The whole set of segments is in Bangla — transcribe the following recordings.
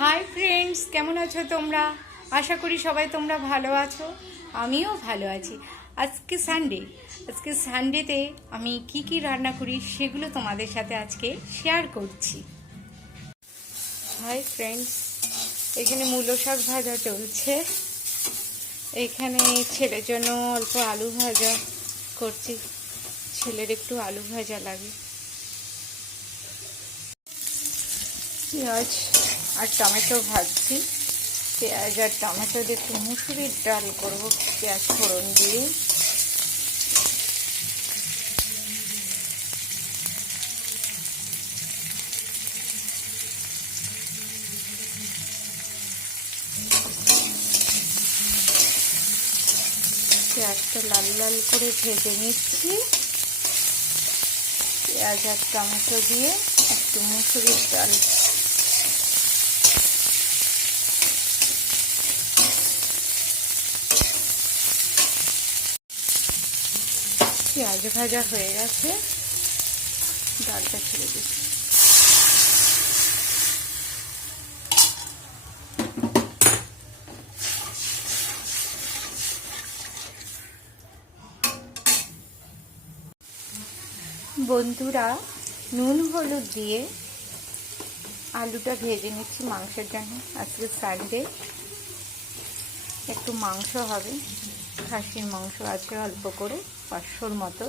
হাই ফ্রেন্ডস, কেমন আছো তোমরা? আশা করি সবাই তোমরা ভালো আছো। আমিও ভালো আছি। আজকে সানডেতে আমি কি কি রান্না করি সেগুলো তোমাদের সাথে আজকে শেয়ার করছি। হাই ফ্রেন্ডস, এখানে মূলো শাক ভাজা চলছে। এখানে ছেলের জন্য অল্প আলু ভাজা করছি। ছেলের একটু আলু ভাজা লাগে। পেঁয়াজ আর টমেটো ভাজছি। পেঁয়াজ আর টমেটো দিয়ে একটু মুসুরির ডাল করব, পেঁয়াজ ফোড়ন দিয়ে। পেঁয়াজটা লাল লাল করে ভেজে নিচ্ছি। পেঁয়াজ আর টমেটো দিয়ে একটু মুসুরির ডাল। পেঁয়াজ ভাজা হয়ে গেছে, ডালটা ছেড়ে দিচ্ছি। বন্ধুরা, নুন হলুদ দিয়ে আলুটা ভেজে নিচ্ছি মাংসের জন্য। আজকে সানডে, একটু মাংস হবে, খাসির মাংস আছে অল্প করে 500-র মতো,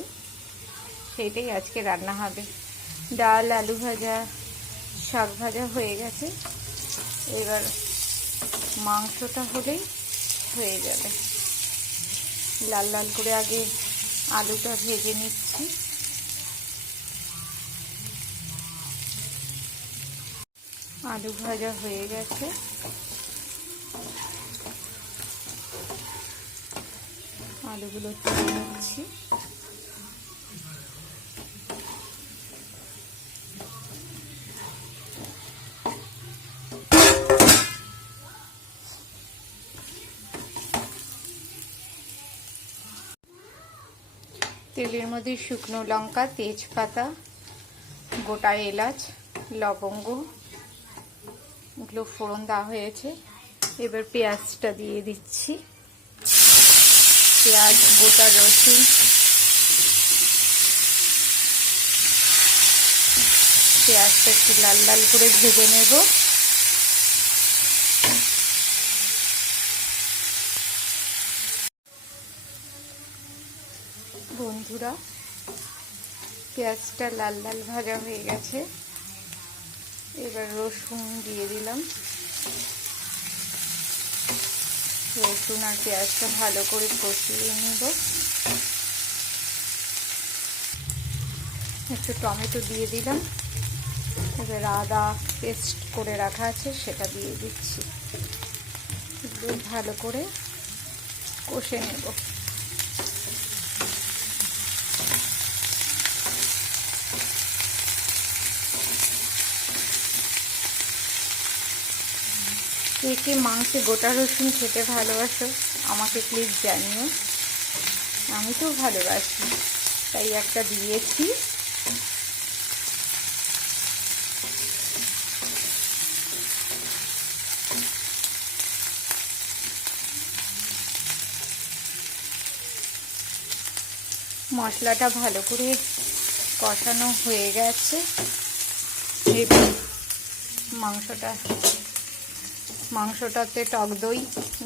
সেইটাই আজকে রান্না হবে। ডাল, আলু ভাজা, শাক ভাজা হয়ে গেছে। এবার মাংসটা হলেই হয়ে যাবে। লাল লাল করে আগে আলুটা ভেজে নিচ্ছি। আলু ভাজা হয়ে গেছে। আলুগুলো তুলে নিচ্ছি। তেলের মধ্যে শুকনো লঙ্কা, তেজপাতা, গোটা এলাচ, লবঙ্গ এগুলো ফোড়ন দেওয়া হয়েছে। এবার পেঁয়াজটা দিয়ে দিচ্ছি। পেঁয়াজ, গোটা রসুন, পেঁয়াজটা একটু লাল লাল করে ভেজে নেব। বন্ধুরা, পেঁয়াজটা লাল লাল ভাজা হয়ে গেছে। এবার রসুন দিয়ে দিলাম। রসুন আর পেঁয়াজটা ভালো করে কষিয়ে নেব। একটু টমেটো দিয়ে দিলাম। এবার আদা পেস্ট করে রাখা আছে সেটা দিয়ে দিচ্ছি। এগুলো ভালো করে কষে নেব। কে কে মাংসে গোটা রসুন খেতে ভালোবাসো আমাকে প্লিজ জানিও। আমি তো ভালোবাসি, তাই একটা দিয়েছি। মশলাটা ভালো করে কষানো হয়ে গেছে। এবার মাংসটাতে টক দই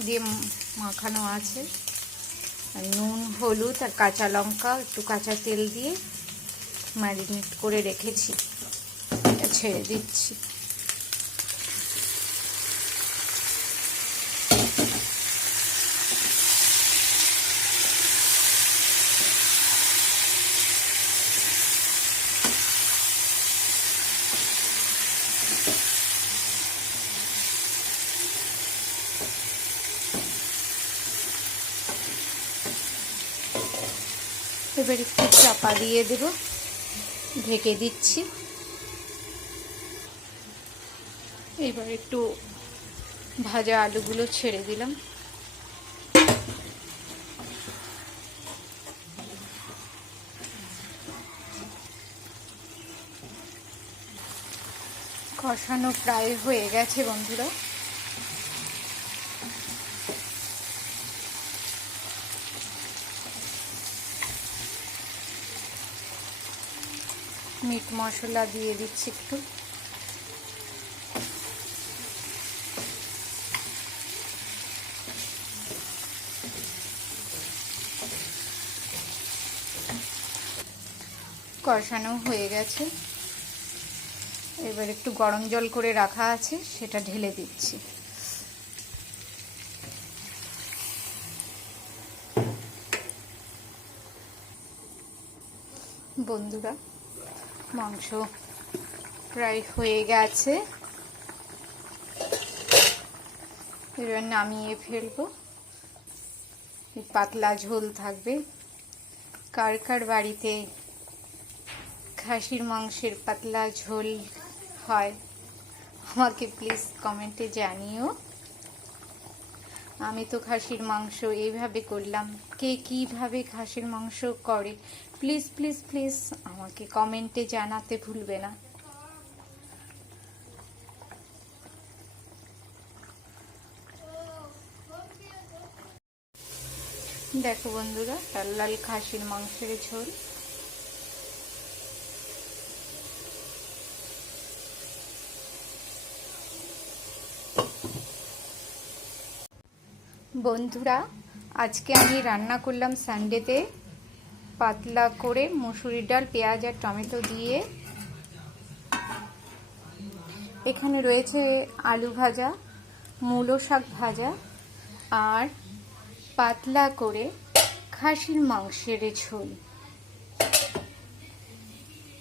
দিয়ে মাখানো আছে। আর নুন, হলুদ আর কাঁচা লঙ্কা, একটু কাঁচা তেল দিয়ে ম্যারিনেট করে রেখেছি। এটা ছেড়ে দিচ্ছি। এবার একটু চাপা দিয়ে দেব, ঢেকে দিচ্ছি। এবার একটু ভাজা আলুগুলো ছেড়ে দিলাম। কষানো প্রায় হয়ে গেছে বন্ধুরা। মিট মশলা দিয়ে দিচ্ছি একটু। কষানো হয়ে গেছে, এবার একটু গরম জল করে রাখা আছে সেটা ঢেলে দিচ্ছি। বন্ধুরা, মাংস প্রায় হয়ে গেছে, এবার নামিয়ে ফেলবো। পাতলা ঝোল থাকবে। কার কার বাড়িতে খাসির মাংসের পাতলা ঝোল হয় আমাকে প্লিজ কমেন্টে জানিও। আমি তো খাসির মাংস এইভাবে করলাম, কে কিভাবে খাসির মাংস করে প্লিজ প্লিজ প্লিজ আমাকে কমেন্টে জানাতে ভুলবে না। দেখো বন্ধুরা, লাল লাল খাসির মাংসের ঝোল। বন্ধুরা, আজকে আমি রান্না করলাম সানডেতে পাতলা করে মুসুরির ডাল, পেঁয়াজ আর টমেটো দিয়ে। এখানে রয়েছে আলু ভাজা, মূলো শাক ভাজা আর পাতলা করে খাসির মাংসের ঝোল।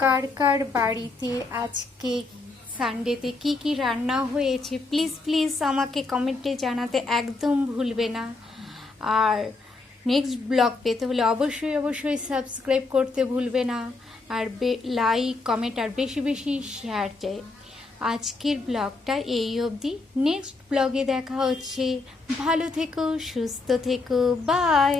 কার কার বাড়িতে আজকে সানডেতে কি কি রান্না হয়েছে প্লিজ প্লিজ আমাকে কমেন্টে জানাতে একদম ভুলবে না। আর নেক্সট ব্লগ পেতে হলে অবশ্যই অবশ্যই সাবস্ক্রাইব করতে ভুলবে না। আর লাইক কমেন্ট আর বেশি বেশি শেয়ার চাই। আজকের ব্লগটা এই অবধি, নেক্সট ব্লগে দেখা হচ্ছে। ভালো থেকো, সুস্থ থেকো, বাই।